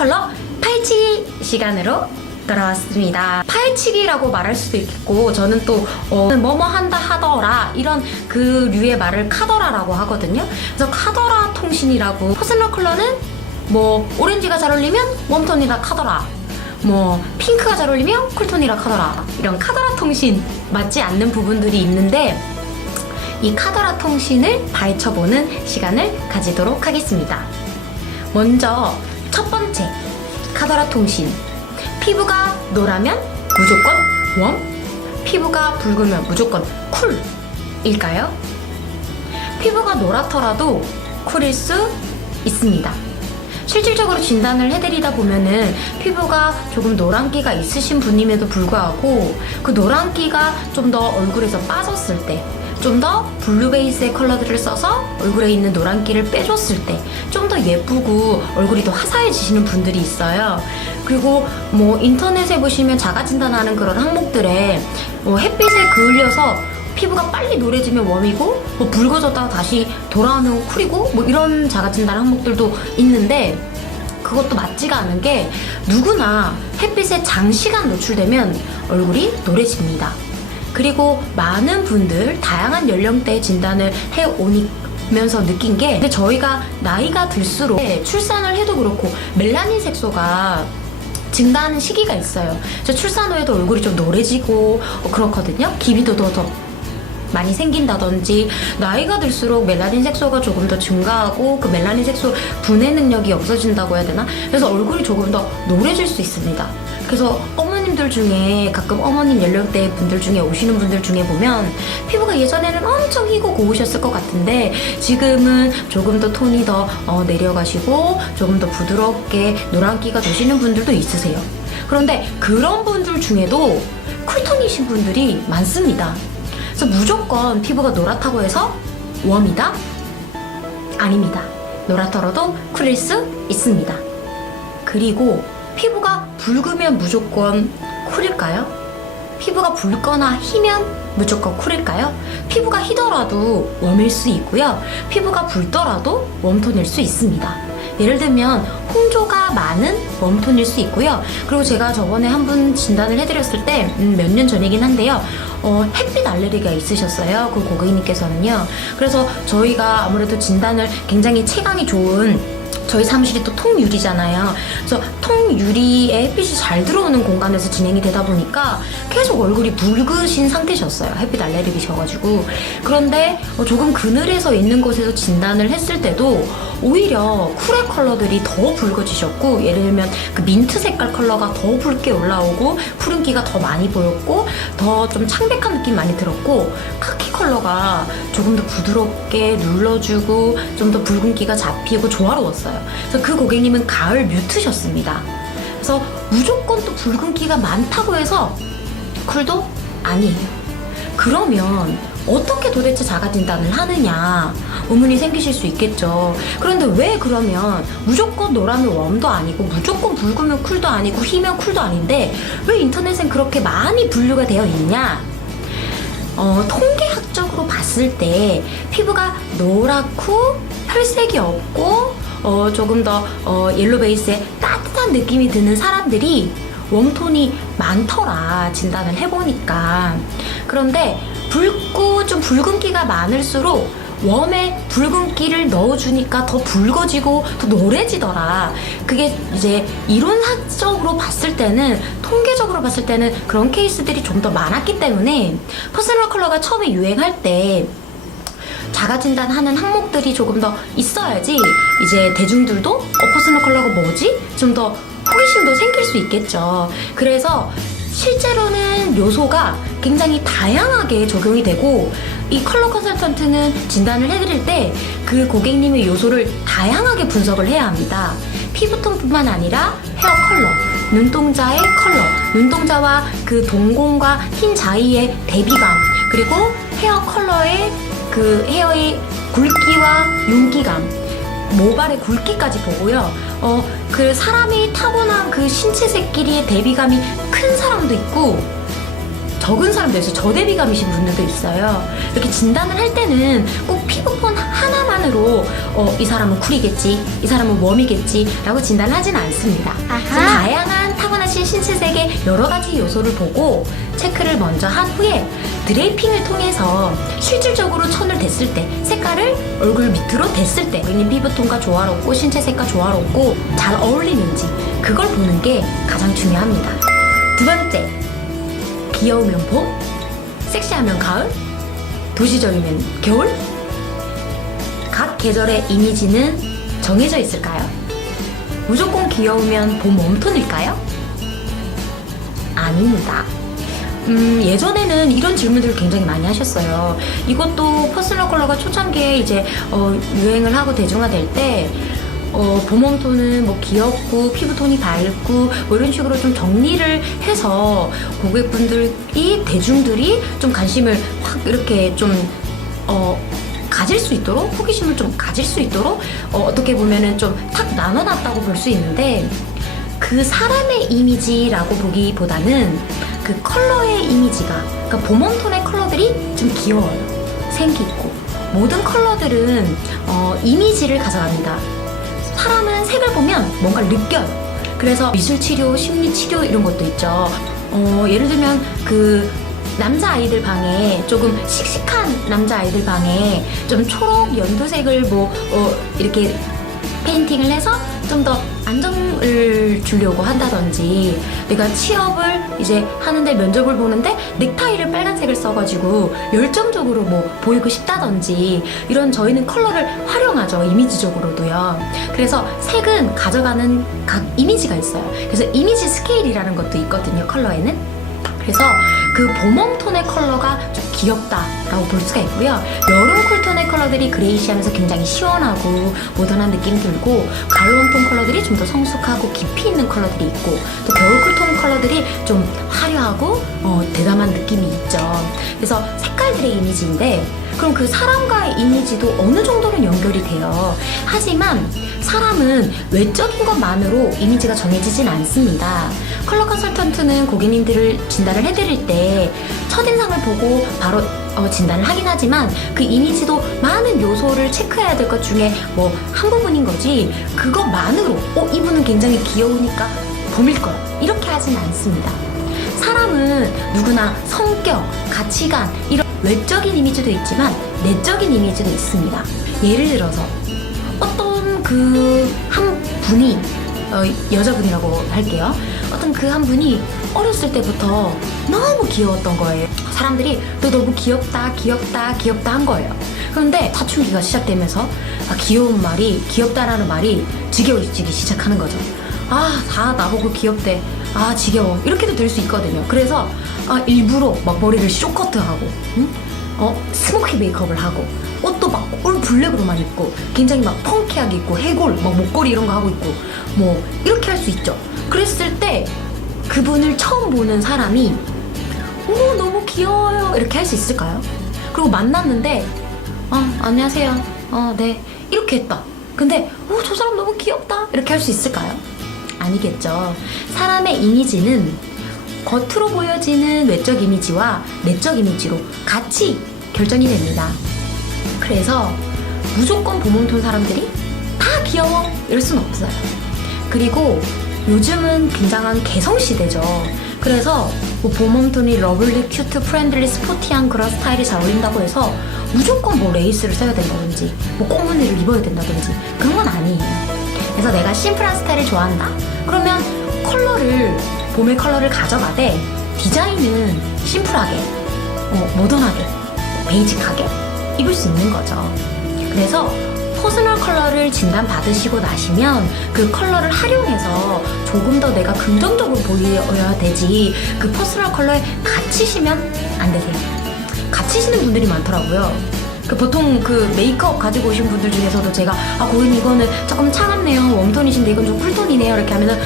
컬러 파헤치기 시간으로 돌아왔습니다. 파헤치기라고 말할 수도 있겠고, 저는 또 뭐뭐 한다 하더라 이런 그 류의 말을 카더라라고 하거든요. 그래서 카더라 통신이라고, 퍼스널 컬러는 뭐 오렌지가 잘 어울리면 웜톤이라 카더라, 뭐 핑크가 잘 어울리면 쿨톤이라 카더라, 이런 카더라 통신 맞지 않는 부분들이 있는데, 이 카더라 통신을 파헤쳐보는 시간을 가지도록 하겠습니다. 먼저 첫 번째 카더라 통신, 피부가 노라면 무조건 웜, 피부가 붉으면 무조건 쿨일까요? 피부가 노랗더라도 쿨일 수 있습니다. 실질적으로 진단을 해드리다 보면은 피부가 조금 노란기가 있으신 분임에도 불구하고, 그 노란기가 좀 더 얼굴에서 빠졌을 때, 좀 더 블루 베이스의 컬러들을 써서 얼굴에 있는 노란기를 빼줬을 때 좀 더 예쁘고 얼굴이 더 화사해지시는 분들이 있어요. 그리고 뭐 인터넷에 보시면 자가 진단하는 그런 항목들에 햇빛에 그을려서 피부가 빨리 노래지면 웜이고, 뭐 붉어졌다가 다시 돌아오면 쿨이고, 뭐 이런 자가 진단 항목들도 있는데, 그것도 맞지가 않은 게, 누구나 햇빛에 장시간 노출되면 얼굴이 노래집니다. 그리고 많은 분들 다양한 연령대의 진단을 해오면서 느낀 게, 근데 저희가 나이가 들수록 출산을 해도 그렇고 멜라닌 색소가 증가하는 시기가 있어요. 출산 후에도 얼굴이 좀 노래지고 그렇거든요. 기미도 더 많이 생긴다든지, 나이가 들수록 멜라닌 색소가 조금 더 증가하고 그 멜라닌 색소 분해 능력이 없어진다고 해야 되나? 그래서 얼굴이 조금 더 노래질 수 있습니다. 그래서 어머님들 중에, 가끔 어머님 연령대 분들 중에 오시는 분들 중에 보면 피부가 예전에는 엄청 희고 고우셨을 것 같은데 지금은 조금 더 톤이 더 내려가시고 조금 더 부드럽게 노란기가 도시는 분들도 있으세요. 그런데 그런 분들 중에도 쿨톤이신 분들이 많습니다. 그래서 무조건 피부가 노랗다고 해서 웜이다? 아닙니다. 노랗더라도 쿨일 수 있습니다. 그리고 피부가 붉으면 무조건 쿨일까요? 피부가 붉거나 희면 무조건 쿨일까요? 피부가 희더라도 웜일 수 있고요. 피부가 붉더라도 웜톤일 수 있습니다. 예를 들면 홍조가 많은 웜톤일 수 있고요. 그리고 제가 저번에 한 분 진단을 해드렸을 때 몇 년 전이긴 한데요, 햇빛 알레르기가 있으셨어요. 그 고객님께서는요. 그래서 저희가 아무래도 진단을 굉장히 체감이 좋은, 저희 사무실이 또 통유리잖아요. 그래서 통유리에 햇빛이 잘 들어오는 공간에서 진행이 되다 보니까 계속 얼굴이 붉으신 상태셨어요. 햇빛 알레르기셔가지고. 그런데 조금 그늘에서 있는 곳에서 진단을 했을 때도 오히려 쿨의 컬러들이 더 붉어지셨고, 예를 들면 그 민트 색깔 컬러가 더 붉게 올라오고 푸른기가 더 많이 보였고 더 좀 창백한 느낌 많이 들었고, 카키 컬러가 조금 더 부드럽게 눌러주고 좀 더 붉은기가 잡히고 조화로웠어요. 그래서 그 고객님은 가을 뮤트셨습니다. 그래서 무조건 또 붉은기가 많다고 해서 쿨도 아니에요. 그러면 어떻게 도대체 자가 진단을 하느냐 의문이 생기실 수 있겠죠. 그런데 왜 그러면 무조건 노라면 웜도 아니고 무조건 붉으면 쿨도 아니고 희면 쿨도 아닌데 왜 인터넷엔 그렇게 많이 분류가 되어 있냐? 통계학적으로 봤을 때 피부가 노랗고 혈색이 없고 조금 더 옐로 베이스에 따뜻한 느낌이 드는 사람들이 웜톤이 많더라, 진단을 해보니까. 그런데 붉고 좀 붉은기가 많을수록 웜에 붉은기를 넣어주니까 더 붉어지고 더 노래지더라. 그게 이제 이론학적으로 봤을 때는, 통계적으로 봤을 때는 그런 케이스들이 좀 더 많았기 때문에 퍼스널 컬러가 처음에 유행할 때 자가진단하는 항목들이 조금 더 있어야지 이제 대중들도 퍼스널 컬러가 뭐지? 좀 더 호기심도 생길 수 있겠죠. 그래서 실제로는 요소가 굉장히 다양하게 적용이 되고, 이 컬러 컨설턴트는 진단을 해드릴 때 그 고객님의 요소를 다양하게 분석을 해야 합니다. 피부톤뿐만 아니라 헤어 컬러, 눈동자의 컬러, 눈동자와 그 동공과 흰 자위의 대비감, 그리고 헤어 컬러의 그 헤어의 굵기와 윤기감, 모발의 굵기까지 보고요. 그 사람이 타고난 그 신체색끼리의 대비감이 큰 사람도 있고 적은 사람도 있어요. 저대비감이신 분들도 있어요. 이렇게 진단을 할 때는 꼭 피부톤 하나 하나만으로 이 사람은 쿨이겠지, 이 사람은 웜이겠지 라고 진단하진 않습니다. 그래서 다양한 타고나신 신체색의 여러 가지 요소를 보고 체크를 먼저 한 후에 드레이핑을 통해서 실질적으로 천을 댔을 때 색깔을 얼굴 밑으로 댔을 때 본인 피부톤과 조화롭고 신체색과 조화롭고 잘 어울리는지 그걸 보는 게 가장 중요합니다. 두 번째, 귀여우면 봄, 섹시하면 가을, 도시적이면 겨울? 각 계절의 이미지는 정해져 있을까요? 무조건 귀여우면 봄 웜톤일까요? 아닙니다. 예전에는 이런 질문들을 굉장히 많이 하셨어요. 이것도 퍼스널 컬러가 초창기에 이제 유행을 하고 대중화될 때 봄 웜톤은 뭐 귀엽고 피부톤이 밝고 뭐 이런 식으로 좀 정리를 해서 고객분들이 대중들이 좀 관심을 확 이렇게 좀 가질 수 있도록, 호기심을 좀 가질 수 있도록 어떻게 보면은 좀 탁 나눠놨다고 볼 수 있는데, 그 사람의 이미지라고 보기보다는 그 컬러의 이미지가, 그러니까 봄 웜톤의 컬러들이 좀 귀여워요. 생기 있고 모든 컬러들은 이미지를 가져갑니다. 사람은 색을 보면 뭔가를 느껴요. 그래서 미술치료, 심리치료 이런 것도 있죠. 예를 들면 그 남자아이들 방에 조금 씩씩한 남자아이들 방에 좀 초록 연두색을 이렇게 페인팅을 해서 좀 더 안정을 주려고 한다든지, 내가 취업을 이제 하는데 면접을 보는데 넥타이를 빨간색을 써가지고 열정적으로 보이고 싶다든지, 이런 저희는 컬러를 활용하죠. 이미지적으로도요. 그래서 색은 가져가는 각 이미지가 있어요. 그래서 이미지 스케일이라는 것도 있거든요, 컬러에는. 그래서 그 봄 웜톤의 컬러가 좀 귀엽다라고 볼 수가 있고요. 여름 쿨톤의 컬러들이 그레이시하면서 굉장히 시원하고 모던한 느낌이 들고, 가을 웜톤 컬러들이 좀 더 성숙하고 깊이 있는 컬러들이 있고, 또 겨울 쿨톤 컬러들이 좀 화려하고 대담한 느낌이 있죠. 그래서 색깔들의 이미지인데, 그럼 그 사람과의 이미지도 어느 정도는 연결이 돼요. 하지만 사람은 외적인 것만으로 이미지가 정해지진 않습니다. 컬러 컨설턴트는 고객님들을 진단을 해드릴 때 첫인상을 보고 바로 진단을 하긴 하지만, 그 이미지도 많은 요소를 체크해야 될 것 중에 한 부분인 거지, 그것만으로 이분은 굉장히 귀여우니까 봄일 거야 이렇게 하진 않습니다. 사람은 누구나 성격, 가치관, 이런 외적인 이미지도 있지만 내적인 이미지도 있습니다. 예를 들어서 어떤 그 한 분이, 여자분이라고 할게요. 어떤 그 한 분이 어렸을 때부터 너무 귀여웠던 거예요. 사람들이 너 너무 귀엽다 귀엽다 귀엽다 한 거예요. 그런데 사춘기가 시작되면서 귀여운 말이, 귀엽다라는 말이 지겨워지기 시작하는 거죠. 다 나보고 귀엽대, 지겨워, 이렇게도 될 수 있거든요. 그래서 일부러 막 머리를 쇼커트하고, 스모키 메이크업을 하고, 옷도 막 올 블랙으로만 입고, 굉장히 막 펑키하게 입고, 해골, 막 목걸이 이런 거 하고 있고, 이렇게 할 수 있죠. 그랬을 때 그분을 처음 보는 사람이 너무 귀여워요 이렇게 할 수 있을까요? 그리고 만났는데 안녕하세요, 네, 이렇게 했다. 근데 저 사람 너무 귀엽다 이렇게 할 수 있을까요? 아니겠죠. 사람의 이미지는 겉으로 보여지는 외적 이미지와 내적 이미지로 같이 결정이 됩니다. 그래서 무조건 봄 웜톤 사람들이 다 귀여워 이럴 순 없어요. 그리고 요즘은 굉장한 개성시대죠. 그래서 봄 웜톤이 러블리, 큐트, 프렌들리, 스포티한 그런 스타일이 잘 어울린다고 해서 무조건 레이스를 써야 된다든지 꽃무늬를 입어야 된다든지 그런 건 아니에요. 그래서 내가 심플한 스타일을 좋아한다 그러면 봄의 컬러를 가져가되, 디자인은 심플하게, 모던하게, 베이직하게 입을 수 있는 거죠. 그래서 퍼스널 컬러를 진단받으시고 나시면 그 컬러를 활용해서 조금 더 내가 긍정적으로 보여야 되지, 그 퍼스널 컬러에 갇히시면 안 되세요. 갇히시는 분들이 많더라고요. 보통 그 메이크업 가지고 오신 분들 중에서도 제가 고객님 이거는 조금 차갑네요, 웜톤이신데 이건 좀 쿨톤이네요 이렇게 하면은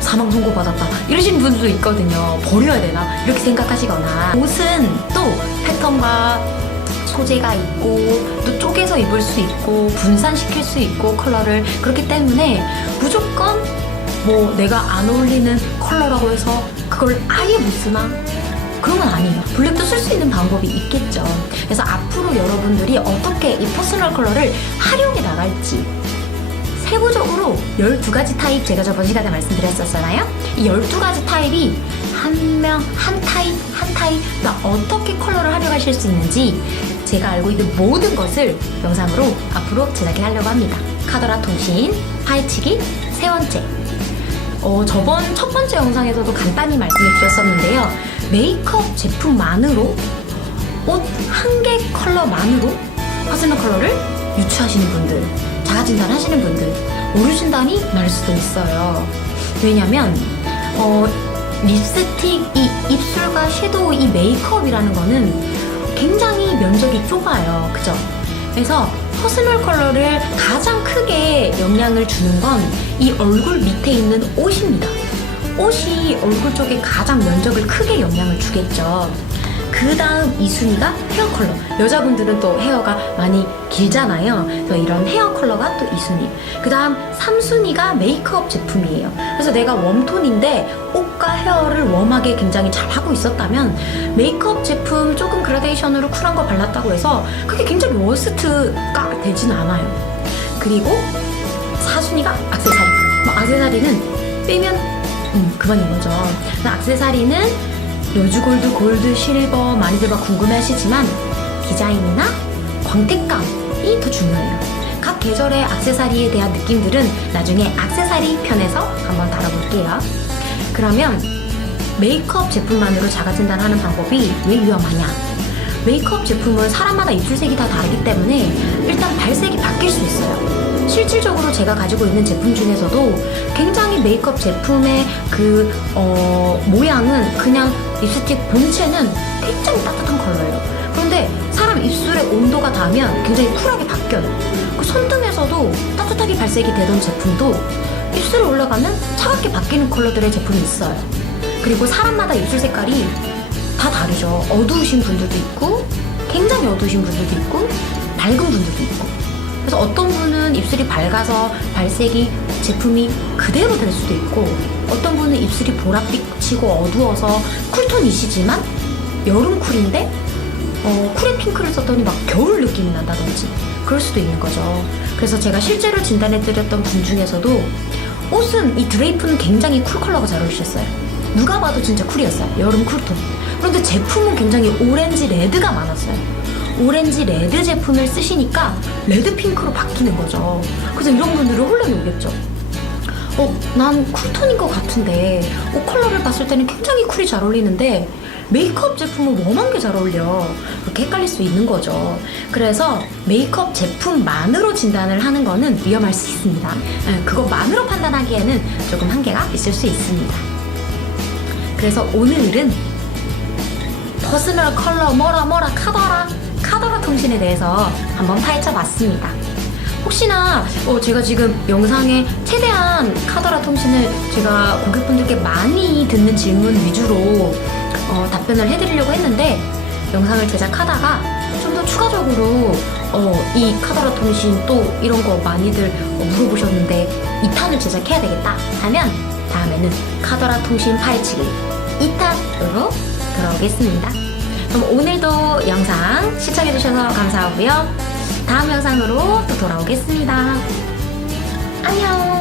사망 선고 받았다 이러시는 분들도 있거든요. 버려야 되나 이렇게 생각하시거나, 옷은 또 패턴과 소재가 있고 또 쪼개서 입을 수 있고 분산시킬 수 있고 컬러를, 그렇기 때문에 무조건 내가 안 어울리는 컬러라고 해서 그걸 아예 못 쓰나 그런 건 아니에요. 블랙도 쓸 수 있는 방법이 있겠죠. 그래서 앞으로 여러분들이 어떻게 이 퍼스널 컬러를 활용해 나갈지 세부적으로 12가지 타입 제가 저번 시간에 말씀드렸었잖아요. 이 12가지 타입이 한 타입 어떻게 컬러를 활용하실 수 있는지 제가 알고 있는 모든 것을 영상으로 앞으로 제작해 하려고 합니다. 카더라 통신, 파헤치기, 세 번째. 저번 첫 번째 영상에서도 간단히 말씀을 드렸었는데요. 메이크업 제품만으로 옷 한 개 컬러만으로 퍼스널 컬러를 유추하시는 분들, 자가진단 하시는 분들 모르신다니 날 수도 있어요. 왜냐면 립스틱, 이 입술과 섀도우, 이 메이크업이라는 거는 굉장히 면적이 좁아요. 그죠? 그래서 퍼스널 컬러를 가장 크게 영향을 주는 건 이 얼굴 밑에 있는 옷입니다. 옷이 얼굴 쪽에 가장 면적을 크게 영향을 주겠죠. 그 다음 2순위가 헤어 컬러. 여자분들은 또 헤어가 많이 길잖아요. 그래서 이런 헤어 컬러가 또 2순위. 그 다음 3순위가 메이크업 제품이에요. 그래서 내가 웜톤인데 옷과 헤어를 웜하게 굉장히 잘 하고 있었다면 메이크업 제품 조금 그라데이션으로 쿨한 거 발랐다고 해서 그게 굉장히 워스트가 되진 않아요. 그리고 4순위가 액세서리. 액세서리는 빼면 그만인 거죠. 액세서리는 로즈 골드, 골드, 실버 많이들 막 궁금해하시지만 디자인이나 광택감이 더 중요해요. 각 계절의 액세서리에 대한 느낌들은 나중에 액세서리 편에서 한번 다뤄볼게요. 그러면 메이크업 제품만으로 자가진단하는 방법이 왜 위험하냐? 메이크업 제품은 사람마다 입술색이 다 다르기 때문에 일단 발색이 바뀔 수 있어요. 실질적으로 제가 가지고 있는 제품 중에서도 굉장히 메이크업 제품의 그 모양은 그냥 립스틱 본체는 굉장히 따뜻한 컬러예요. 그런데 사람 입술의 온도가 닿으면 굉장히 쿨하게 바뀌어요. 그 손등에서도 따뜻하게 발색이 되던 제품도 입술에 올라가면 차갑게 바뀌는 컬러들의 제품이 있어요. 그리고 사람마다 입술 색깔이 다 다르죠. 어두우신 분들도 있고 굉장히 어두우신 분들도 있고 밝은 분들도 있고. 그래서 어떤 분은 입술이 밝아서 발색이 제품이 그대로 될 수도 있고 어떤 분은 입술이 보랏빛이고 어두워서 쿨톤이시지만 여름 쿨인데 쿨의 핑크를 썼더니 막 겨울 느낌이 난다든지 그럴 수도 있는 거죠. 그래서 제가 실제로 진단해드렸던 분 중에서도 옷은 이 드레이프는 굉장히 쿨 컬러가 잘 어울리셨어요. 누가 봐도 진짜 쿨이었어요. 여름 쿨톤. 그런데 제품은 굉장히 오렌지 레드가 많았어요. 오렌지 레드 제품을 쓰시니까 레드 핑크로 바뀌는 거죠. 그래서 이런 분들은 혼란이 오겠죠. 난 쿨톤인 것 같은데 옷 컬러를 봤을 때는 굉장히 쿨이 잘 어울리는데 메이크업 제품은 웜한 게 잘 어울려. 그렇게 헷갈릴 수 있는 거죠. 그래서 메이크업 제품만으로 진단을 하는 거는 위험할 수 있습니다. 그것만으로 판단하기에는 조금 한계가 있을 수 있습니다. 그래서 오늘은 퍼스널 컬러 뭐라 카더라 통신에 대해서 한번 파헤쳐 봤습니다. 혹시나 제가 지금 영상에 최대한 카더라 통신을 제가 고객분들께 많이 듣는 질문 위주로 답변을 해드리려고 했는데 영상을 제작하다가 좀 더 추가적으로 이 카더라 통신 또 이런 거 많이들 물어보셨는데 2탄을 제작해야 되겠다 하면 다음에는 카더라 통신 파헤치기 2탄으로 돌아오겠습니다. 그럼 오늘도 영상 시청해주셔서 감사하고요. 다음 영상으로 또 돌아오겠습니다. 안녕.